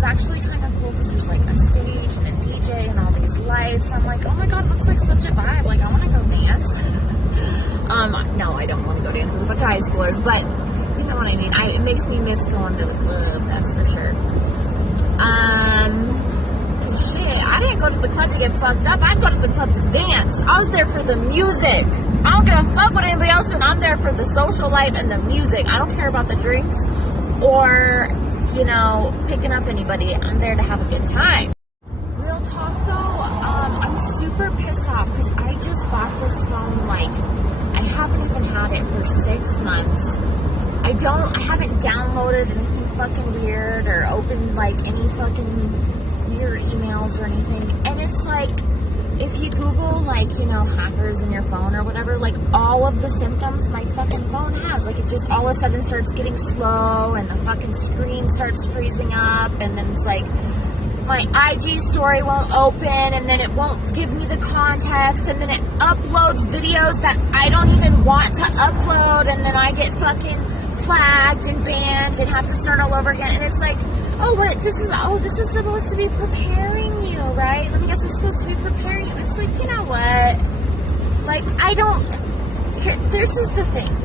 it's actually kind of cool because there's like a stage and a DJ and all these lights. I'm like, oh my god, it looks like such a vibe. Like, I want to go dance. No, I don't want to go dance with a bunch of high schoolers, but you know what I mean. It makes me miss going to the club, that's for sure. Shit, I didn't go to the club to get fucked up. I'd go to the club to dance. I was there for the music. I don't give a fuck what anybody else doing. I'm there for the social life and the music. I don't care about the drinks or, you know, picking up anybody. I'm there to have a good time. Real talk though, I'm super pissed off because I just bought this phone, like, I haven't even had it for 6 months. I haven't downloaded anything fucking weird or opened like any fucking weird emails or anything. And it's like, if you Google like, you know, hackers in your phone or whatever, like all of the symptoms my fucking phone has. Like it just all of a sudden starts getting slow and the fucking screen starts freezing up, and then it's like my IG story won't open, and then it won't give me the context, and then it uploads videos that I don't even want to upload, and then I get fucking flagged and banned and have to start all over again. And it's like, this is supposed to be preparing you, right? Let me guess, it's supposed to be preparing you. It's like, you know what? Like, this is the thing.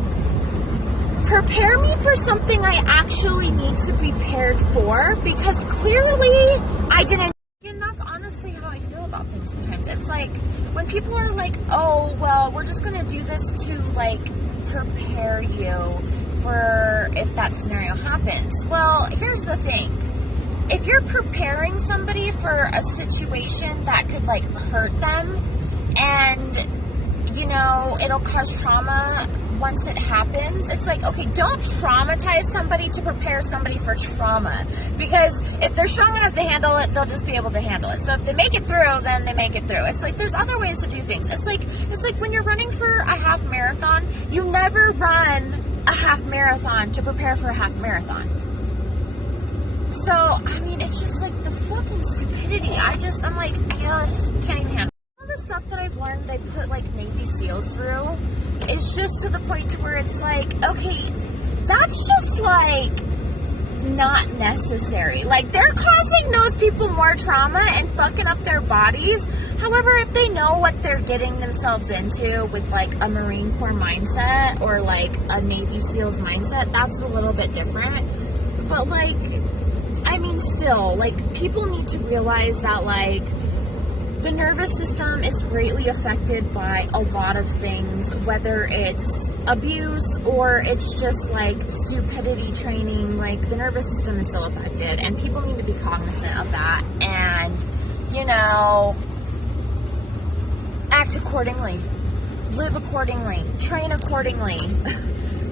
Prepare me for something I actually need to be prepared for, because clearly I didn't. And that's honestly how I feel about things sometimes. It's like, when people are like, oh, well, we're just going to do this to, like, prepare you for if that scenario happens. Well, here's the thing. If you're preparing somebody for a situation that could like hurt them, and you know it'll cause trauma once it happens, it's like, okay, don't traumatize somebody to prepare somebody for trauma, because if they're strong enough to handle it, they'll just be able to handle it. So if they make it through, then they make it through. It's like, there's other ways to do things. It's like when you're running for a half marathon, you never run a half marathon to prepare for a half marathon. So, I mean, it's just like the fucking stupidity. I'm like, I can't even handle it. All the stuff that I've learned they put like Navy SEALs through is just to the point to where it's like, okay, that's just like not necessary. Like, they're causing those people more trauma and fucking up their bodies. However, if they know what they're getting themselves into with like a Marine Corps mindset or like a Navy SEALs mindset, that's a little bit different. But like, I mean, still, like, people need to realize that like the nervous system is greatly affected by a lot of things, whether it's abuse or it's just like stupidity training. Like, the nervous system is still affected, and people need to be cognizant of that and, you know, act accordingly, live accordingly, train accordingly,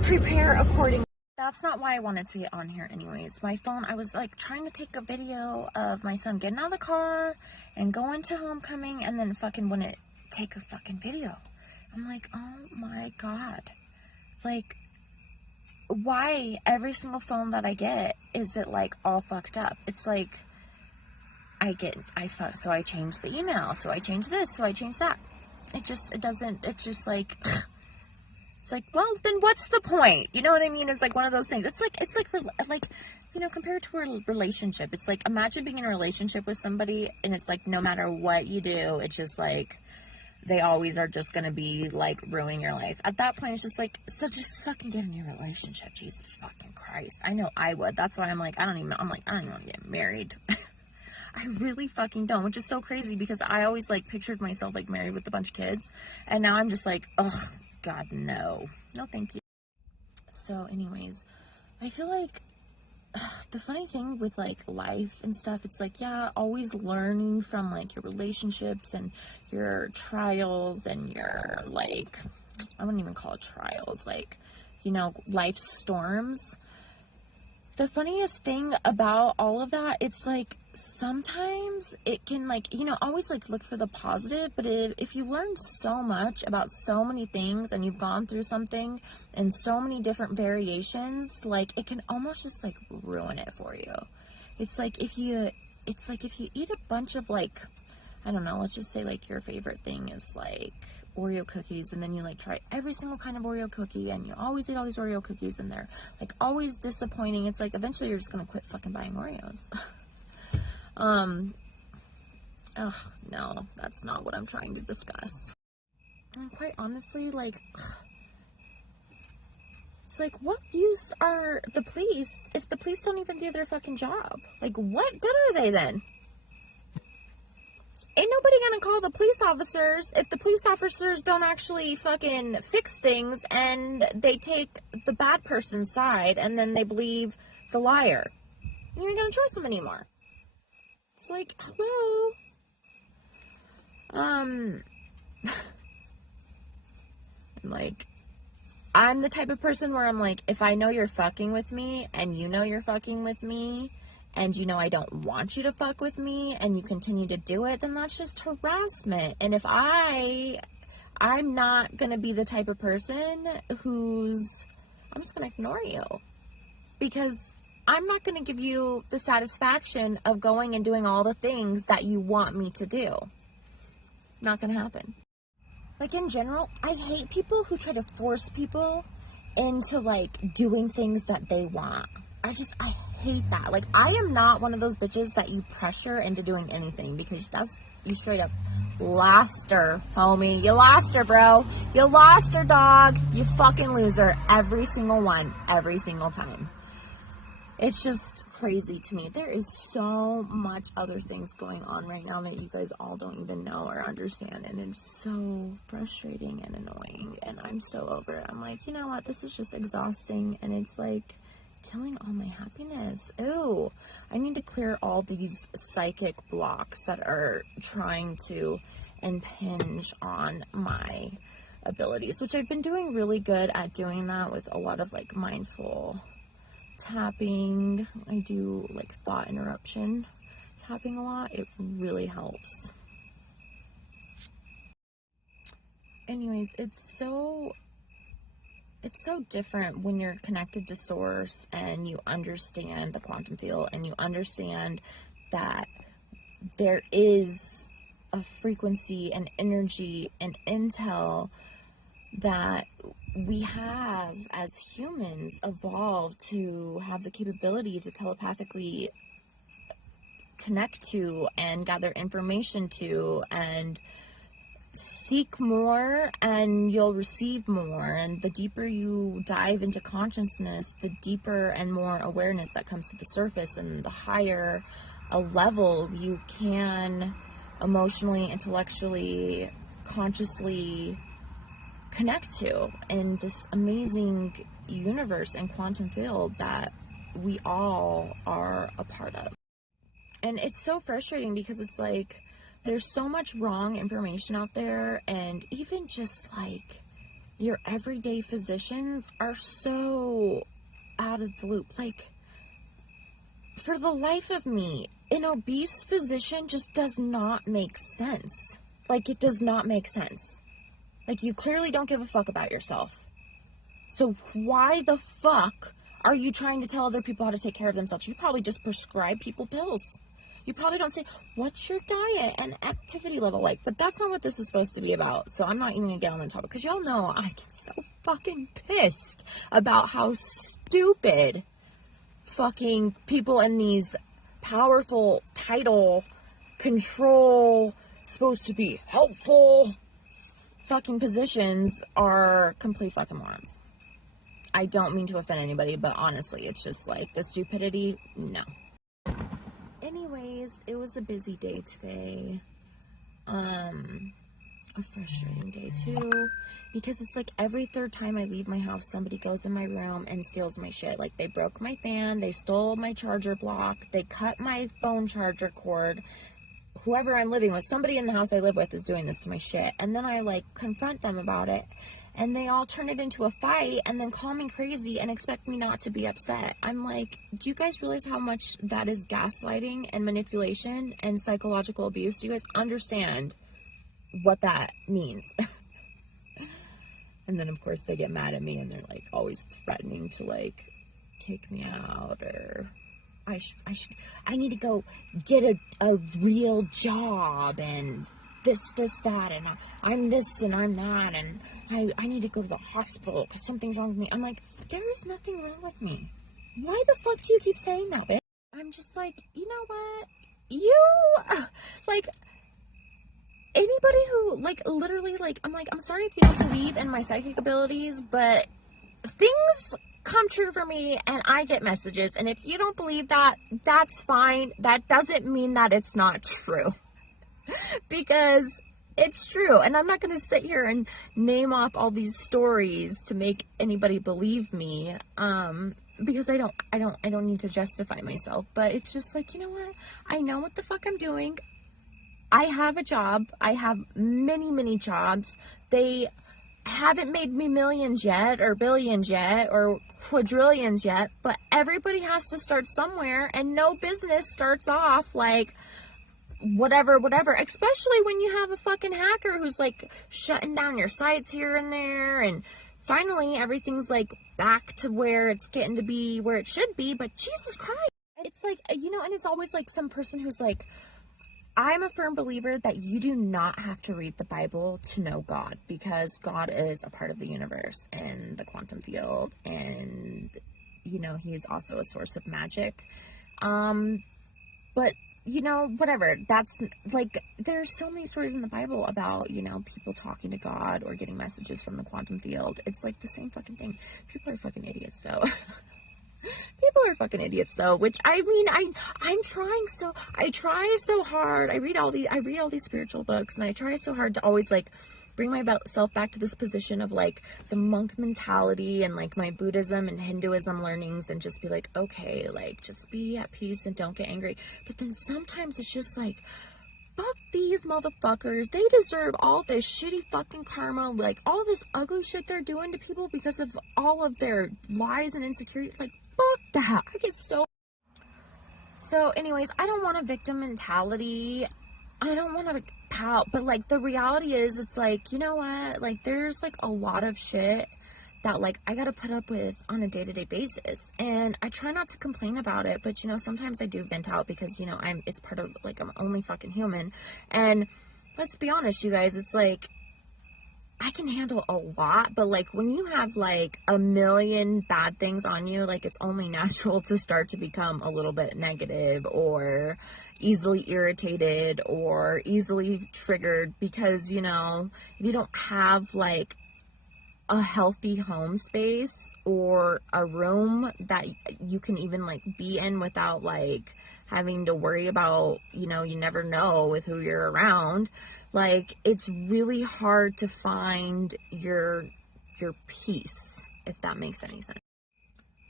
prepare accordingly. That's not why I wanted to get on here anyways. My phone, I was like trying to take a video of my son getting out of the car and going to homecoming, and then fucking wouldn't take a fucking video. I'm like, oh my god. Like, why every single phone that I get is it like all fucked up? It's like, so I change the email, so I change this, so I change that. It's just like, it's like, well, then what's the point? You know what I mean? It's like one of those things. It's like, you know, compared to a relationship, it's like, imagine being in a relationship with somebody and it's like, no matter what you do, it's just like, they always are just going to be like ruining your life. At that point, it's just like, so just fucking get in your relationship. Jesus fucking Christ. I know I would. That's why I'm like, I don't even want to get married. I really fucking don't, which is so crazy because I always like pictured myself like married with a bunch of kids. And now I'm just like, oh God, no, thank you. So anyways, I feel like the funny thing with like life and stuff, it's like, yeah, always learning from like your relationships and your trials and your like, I wouldn't even call it trials, like, you know, life storms. The funniest thing about all of that, it's like, sometimes it can like, you know, always like look for the positive, but if you learn so much about so many things and you've gone through something in so many different variations, like it can almost just like ruin it for you. It's like if you eat a bunch of like, I don't know, let's just say like your favorite thing is like Oreo cookies, and then you like try every single kind of Oreo cookie and you always eat all these Oreo cookies and they're like always disappointing. It's like eventually you're just gonna quit fucking buying Oreos. No, that's not what I'm trying to discuss. And quite honestly, like, it's like, what use are the police if the police don't even do their fucking job? Like, what good are they then? Ain't nobody gonna call the police officers if the police officers don't actually fucking fix things and they take the bad person's side and then they believe the liar. You ain't gonna trust them anymore. It's like, hello? Like, I'm the type of person where I'm like, if I know you're fucking with me and you know you're fucking with me and you know I don't want you to fuck with me and you continue to do it, then that's just harassment. And if I'm not gonna be the type of person I'm just gonna ignore you, because I'm not gonna give you the satisfaction of going and doing all the things that you want me to do. Not gonna happen. Like, in general, I hate people who try to force people into, like, doing things that they want. I hate that. Like, I am not one of those bitches that you pressure into doing anything, because you straight up lost her, homie. You lost her, bro. You lost her, dog. You fucking loser. Every single one. Every single time. It's just crazy to me. There is so much other things going on right now that you guys all don't even know or understand, and it's so frustrating and annoying, and I'm so over it. I'm like, you know what, this is just exhausting, and it's like killing all my happiness. Ooh, I need to clear all these psychic blocks that are trying to impinge on my abilities, which I've been doing really good at doing that with a lot of, like, mindful tapping. I do, like, thought interruption tapping a lot. It really helps. Anyways, it's so different when you're connected to source and you understand the quantum field and you understand that there is a frequency and energy and intel that we have as humans evolved to have the capability to telepathically connect to and gather information to and seek more, and you'll receive more. And the deeper you dive into consciousness, the deeper and more awareness that comes to the surface, and the higher a level you can emotionally, intellectually, consciously connect to in this amazing universe and quantum field that we all are a part of. And it's so frustrating because it's like there's so much wrong information out there, and even just like your everyday physicians are so out of the loop. Like, for the life of me, an obese physician just does not make sense. Like, it does not make sense. Like, you clearly don't give a fuck about yourself. So why the fuck are you trying to tell other people how to take care of themselves? You probably just prescribe people pills. You probably don't say, what's your diet and activity level like? But that's not what this is supposed to be about. So I'm not even going to get on the topic, because y'all know I get so fucking pissed about how stupid fucking people in these powerful title, control, supposed to be helpful fucking positions are complete fucking morons. I don't mean to offend anybody, but honestly, it's just like the stupidity, no. Anyways, it was a busy day today. A frustrating day too, because it's like every third time I leave my house, somebody goes in my room and steals my shit. Like, they broke my fan, they stole my charger block, they cut my phone charger cord. Whoever I'm living with, somebody in the house I live with is doing this to my shit. And then I, like, confront them about it, and they all turn it into a fight and then call me crazy and expect me not to be upset. I'm like, do you guys realize how much that is gaslighting and manipulation and psychological abuse? Do you guys understand what that means? And then, of course, they get mad at me, and they're, like, always threatening to, like, kick me out, or I need to go get a real job, and this, that, and I'm this, and I'm that, and I need to go to the hospital because something's wrong with me. I'm like, there is nothing wrong with me. Why the fuck do you keep saying that, bitch? I'm just like, you know what? you, like, anybody who, like, literally, like, I'm sorry if you don't believe in my psychic abilities, but things come true for me and I get messages. And if you don't believe that, that's fine. That doesn't mean that it's not true. Because it's true. And I'm not going to sit here and name off all these stories to make anybody believe me. Because I don't need to justify myself. But it's just like, you know what? I know what the fuck I'm doing. I have a job. I have many, many jobs. They haven't made me millions yet, or billions yet, or quadrillions yet, but everybody has to start somewhere, and no business starts off like whatever, especially when you have a fucking hacker who's like shutting down your sites here and there, and finally everything's like back to where it's getting to be where it should be. But Jesus Christ, it's like, you know, and it's always like some person who's like, I'm a firm believer that you do not have to read the Bible to know God, because God is a part of the universe and the quantum field, and, you know, he is also a source of magic. But, you know, whatever, that's, like, there's so many stories in the Bible about, you know, people talking to God or getting messages from the quantum field. It's, like, the same fucking thing. People are fucking idiots, though. People are fucking idiots, though, which, I mean, I try so hard. I read all these spiritual books, and I try so hard to always, like, bring myself back to this position of, like, the monk mentality and, like, my Buddhism and Hinduism learnings, and just be like, okay, like, just be at peace and don't get angry. But then sometimes it's just like, fuck these motherfuckers. They deserve all this shitty fucking karma, like, all this ugly shit they're doing to people because of all of their lies and insecurity. Like, fuck that. I get so anyways, I don't want a victim mentality. I don't want to pout, but, like, the reality is, it's like, you know what, like, there's, like, a lot of shit that, like, I gotta put up with on a day-to-day basis, and I try not to complain about it, but, you know, sometimes I do vent out, because, you know, it's part of, like, I'm only fucking human. And let's be honest, you guys, it's like, I can handle a lot, but, like, when you have, like, a million bad things on you, like, it's only natural to start to become a little bit negative, or easily irritated, or easily triggered, because, you know, if you don't have, like, a healthy home space, or a room that you can even, like, be in without, like, having to worry about, you know, you never know with who you're around, like, it's really hard to find your peace, if that makes any sense.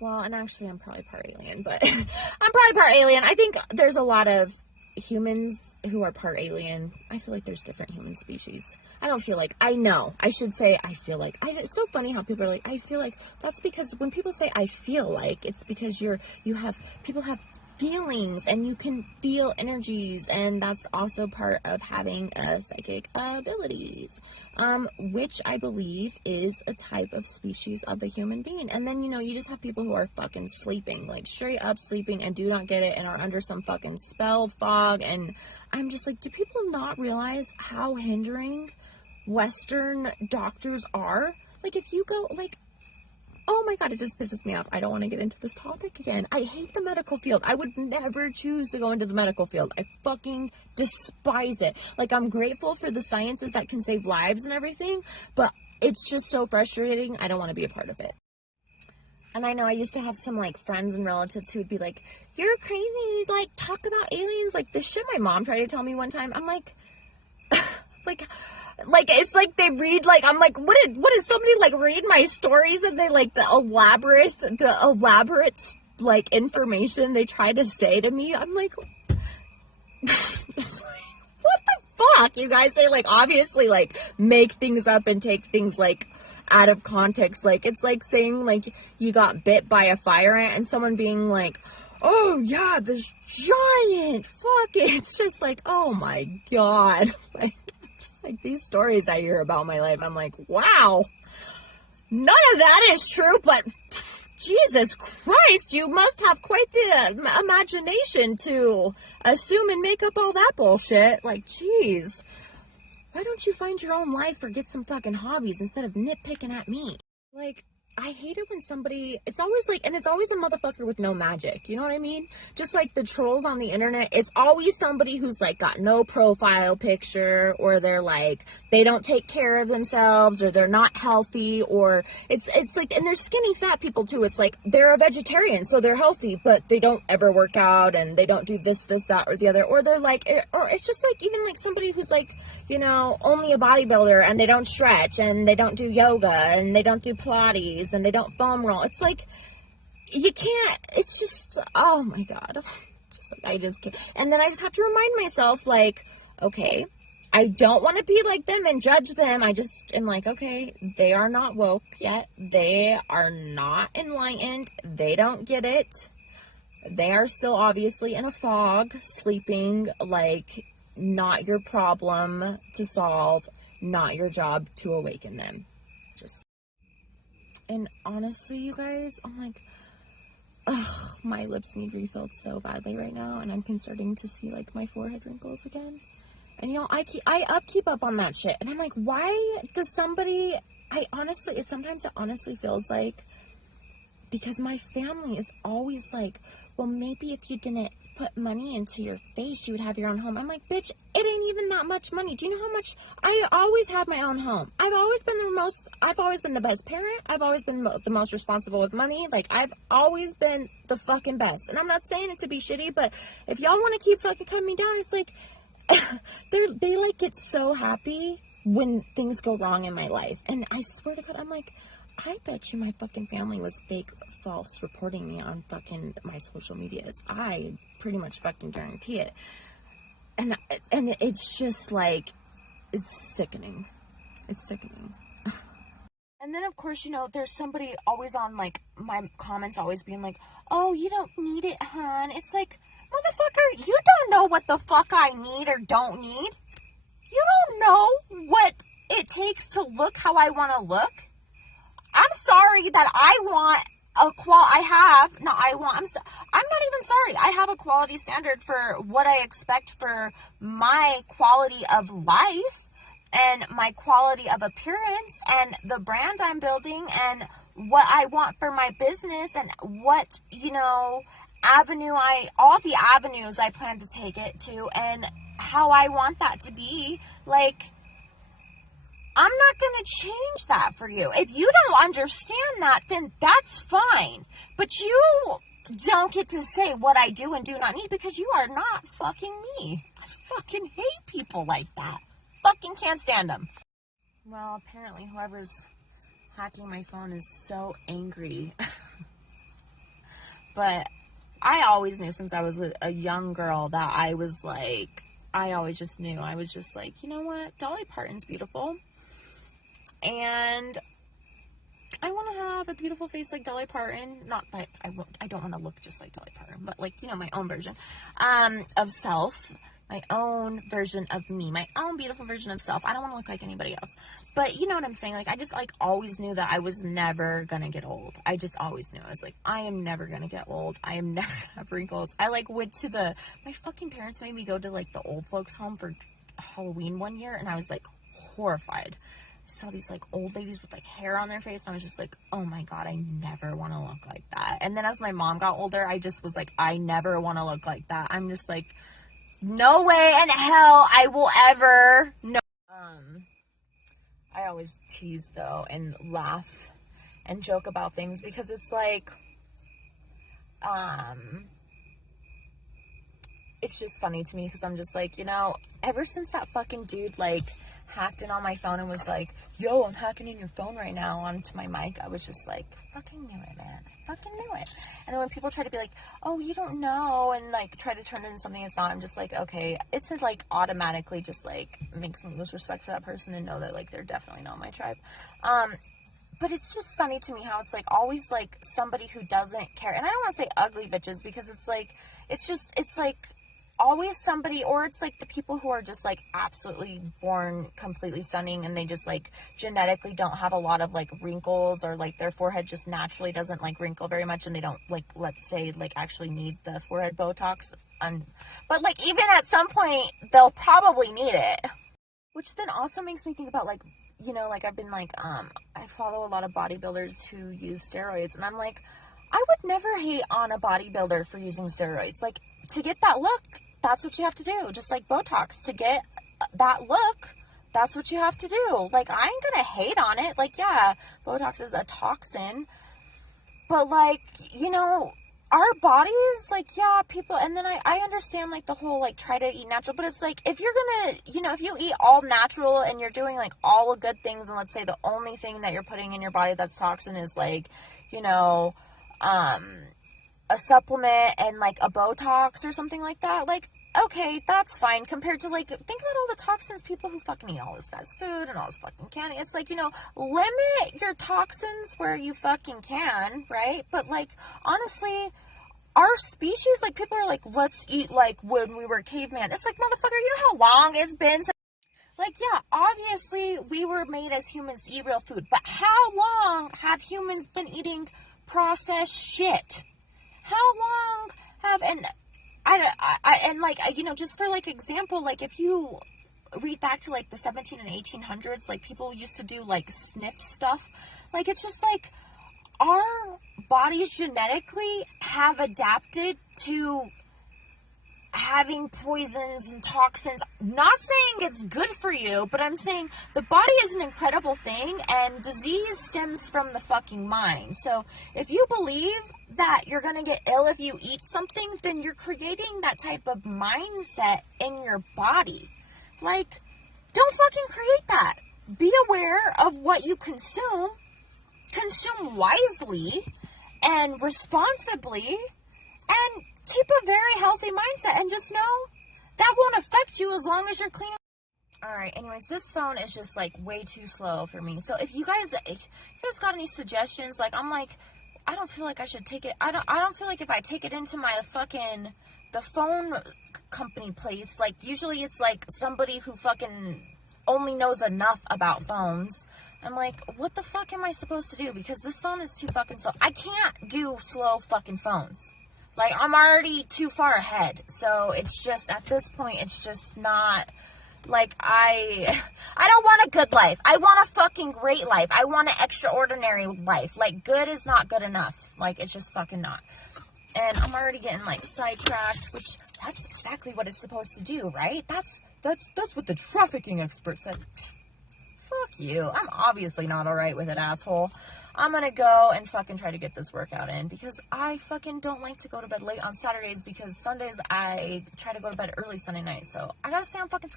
Well, and actually, I'm probably part alien, but I'm probably part alien. I think there's a lot of humans who are part alien. I feel like there's different human species. I don't feel like, I know, I should say I feel like. It's so funny how people are like, I feel like. That's because when people say I feel like, it's because people have feelings, and you can feel energies, and that's also part of having psychic abilities, which I believe is a type of species of the human being. And then, you know, you just have people who are fucking sleeping, like, straight up sleeping, and do not get it, and are under some fucking spell fog. And I'm just like, do people not realize how hindering Western doctors are? Like, if you go, like, oh my God, it just pisses me off. I don't want to get into this topic again. I hate the medical field. I would never choose to go into the medical field. I fucking despise it. Like, I'm grateful for the sciences that can save lives and everything, but it's just so frustrating. I don't want to be a part of it. And I know I used to have some, like, friends and relatives who would be like, you're crazy, like, talk about aliens. Like, the shit my mom tried to tell me one time. I'm like, like, it's like they read, like, I'm like, what is somebody, like, read my stories, and they, like, the elaborate, like, information they try to say to me. I'm like, what the fuck, you guys? They, like, obviously, like, make things up and take things, like, out of context. Like, it's like saying, like, you got bit by a fire ant, and someone being like, oh yeah, this giant, fuck it. It's just like, oh my God. Like, these stories I hear about my life, I'm like, wow, none of that is true, but Jesus Christ, you must have quite the imagination to assume and make up all that bullshit. Like, geez, why don't you find your own life or get some fucking hobbies instead of nitpicking at me? Like, I hate it when somebody, it's always like, and it's always a motherfucker with no magic, you know what I mean? Just like the trolls on the internet, it's always somebody who's like got no profile picture, or they're like, they don't take care of themselves, or they're not healthy, or it's like, and there's skinny fat people too. It's like, they're a vegetarian, so they're healthy, but they don't ever work out, and they don't do this, that, or the other, or they're like, or it's just like, even like somebody who's like, you know, only a bodybuilder, and they don't stretch, and they don't do yoga, and they don't do Pilates, and they don't foam roll. It's like, you can't, it's just, oh my God. Just like, I just can't. And then I just have to remind myself, like, okay, I don't want to be like them and judge them. I just am like, okay, they are not woke yet. They are not enlightened. They don't get it. They are still obviously in a fog, sleeping, like, not your problem to solve, not your job to awaken them. Just, and honestly, you guys, I'm like, ugh, my lips need refilled so badly right now, and I'm starting to see like my forehead wrinkles again. And you know, I keep up on that shit, and I'm like, why does somebody? Sometimes it honestly feels like, because my family is always like, well, maybe if you didn't put money into your face, you would have your own home. I'm like, bitch, it ain't even that much money. Do you know how much? I always had my own home. I've always been the best parent. I've always been the most responsible with money. Like, I've always been the fucking best. And I'm not saying it to be shitty, but if y'all want to keep fucking cutting me down, it's like, they like get so happy when things go wrong in my life. And I swear to God, I'm like, I bet you my fucking family was fake, false reporting me on fucking my social medias. I pretty much fucking guarantee it. And it's just like, it's sickening. It's sickening. And then, of course, you know, there's somebody always on, like, my comments always being like, oh, you don't need it, hon. It's like, motherfucker, you don't know what the fuck I need or don't need. You don't know what it takes to look how I want to look. I'm sorry that I want I'm not even sorry. I have a quality standard for what I expect for my quality of life and my quality of appearance and the brand I'm building and what I want for my business and what, you know, all the avenues I plan to take it to and how I want that to be. Like, I'm not going to change that for you. If you don't understand that, then that's fine. But you don't get to say what I do and do not need because you are not fucking me. I fucking hate people like that. Fucking can't stand them. Well, apparently whoever's hacking my phone is so angry. But I always knew since I was a young girl that I was like, I always just knew. I was just like, you know what? Dolly Parton's beautiful. And I want to have a beautiful face like Dolly Parton. Not that I don't want to look just like Dolly Parton, but like, you know, my own version of self, my own version of me, my own beautiful version of self. I don't want to look like anybody else, but you know what I'm saying? Like, I just like always knew that I was never going to get old. I just always knew. I was like, I am never going to get old. I am never going to have wrinkles. I like went to my fucking parents made me go to like the old folks home for Halloween one year. And I was like horrified. I saw these like old ladies with like hair on their face and I was just like, oh my God, I never want to look like that. And then as my mom got older, I just was like, I never want to look like that. I'm just like, no way in hell I will ever. No. I always tease though and laugh and joke about things because it's like, it's just funny to me because I'm just like, you know, ever since that fucking dude like hacked in on my phone and was like, yo, I'm hacking in your phone right now onto my mic, I was just like, fucking knew it, man. Fucking knew it. And then when people try to be like, oh, you don't know, and like try to turn it into something it's not, I'm just like, okay, it's like automatically just like makes me lose respect for that person and know that like they're definitely not my tribe. But it's just funny to me how it's like always like somebody who doesn't care, and I don't want to say ugly bitches because it's like, it's like always somebody, or it's like the people who are just like absolutely born completely stunning and they just like genetically don't have a lot of like wrinkles, or like their forehead just naturally doesn't like wrinkle very much and they don't like, let's say, like actually need the forehead Botox. But like even at some point they'll probably need it, which then also makes me think about like, you know, like I've been like, I follow a lot of bodybuilders who use steroids, and I'm like, I would never hate on a bodybuilder for using steroids. Like, to get that look, that's what you have to do. Just like Botox, to get that look, that's what you have to do. Like, I ain't gonna hate on it. Like, yeah, Botox is a toxin, but like, you know, our bodies, like, yeah, people, and then I understand, like, the whole, like, try to eat natural, but it's like, if you're gonna, you know, if you eat all natural and you're doing, like, all the good things, and let's say the only thing that you're putting in your body that's toxin is, like, you know, a supplement and, like, a Botox or something like that, like, okay, that's fine, compared to, like, think about all the toxins, people who fucking eat all this guy's food and all this fucking candy. It's like, you know, limit your toxins where you fucking can, right? But, like, honestly, our species, like, people are like, let's eat like when we were caveman. It's like, motherfucker, you know how long it's been? Like, yeah, obviously we were made as humans to eat real food, but how long have humans been eating processed shit? How long have, and and like, you know, just for like example, like if you read back to like the 17 and 1800s, like people used to do like sniff stuff. Like, it's just like our bodies genetically have adapted to having poisons and toxins. Not saying it's good for you, but I'm saying the body is an incredible thing, and disease stems from the fucking mind. So if you believe that you're gonna get ill if you eat something, then you're creating that type of mindset in your body. Like, don't fucking create that. Be aware of what you consume wisely and responsibly, and keep a very healthy mindset, and just know that won't affect you as long as you're clean. All right, anyways, this phone is just like way too slow for me. So if you guys got any suggestions, like, I'm like, I don't feel like I should take it. I don't feel like if I take it into my fucking, the phone company place, like, usually it's like somebody who fucking only knows enough about phones. I'm like, what the fuck am I supposed to do? Because this phone is too fucking slow. I can't do slow fucking phones. Like, I'm already too far ahead. So it's just, at this point, it's just not, like, I don't want a good life. I want a fucking great life. I want an extraordinary life. Like, good is not good enough. Like, it's just fucking not. And I'm already getting, like, sidetracked, which that's exactly what it's supposed to do, right? That's what the trafficking expert said. Fuck you. I'm obviously not alright with it, asshole. I'm gonna go and fucking try to get this workout in, because I fucking don't like to go to bed late on Saturdays, because Sundays I try to go to bed early Sunday night, so I gotta stay on fucking.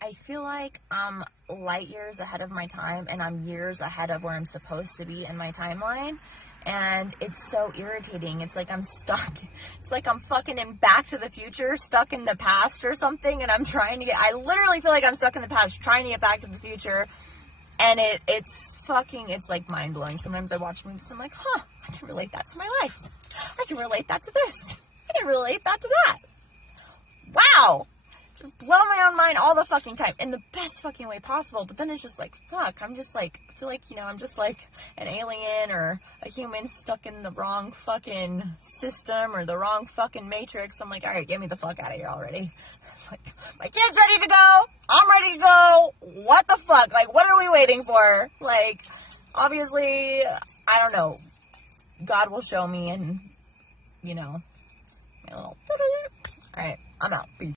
I feel like I'm light years ahead of my time, and I'm years ahead of where I'm supposed to be in my timeline, and it's so irritating. It's like I'm stuck. It's like I'm fucking in Back to the Future, stuck in the past or something, and I'm trying to get, I literally feel like I'm stuck in the past, trying to get back to the future, and it's like mind-blowing. Sometimes I watch movies, I'm like, huh, I can relate that to my life. I can relate that to this. I can relate that to that. Wow. Just blow my own mind all the fucking time in the best fucking way possible. But then it's just like, fuck, I'm just like, I feel like, you know, I'm just like an alien or a human stuck in the wrong fucking system or the wrong fucking matrix. I'm like, all right, get me the fuck out of here already. Like, my kid's ready to go. I'm ready to go. What the fuck? Like, what are we waiting for? Like, obviously, I don't know. God will show me, and, you know, my little, all right, I'm out. Peace.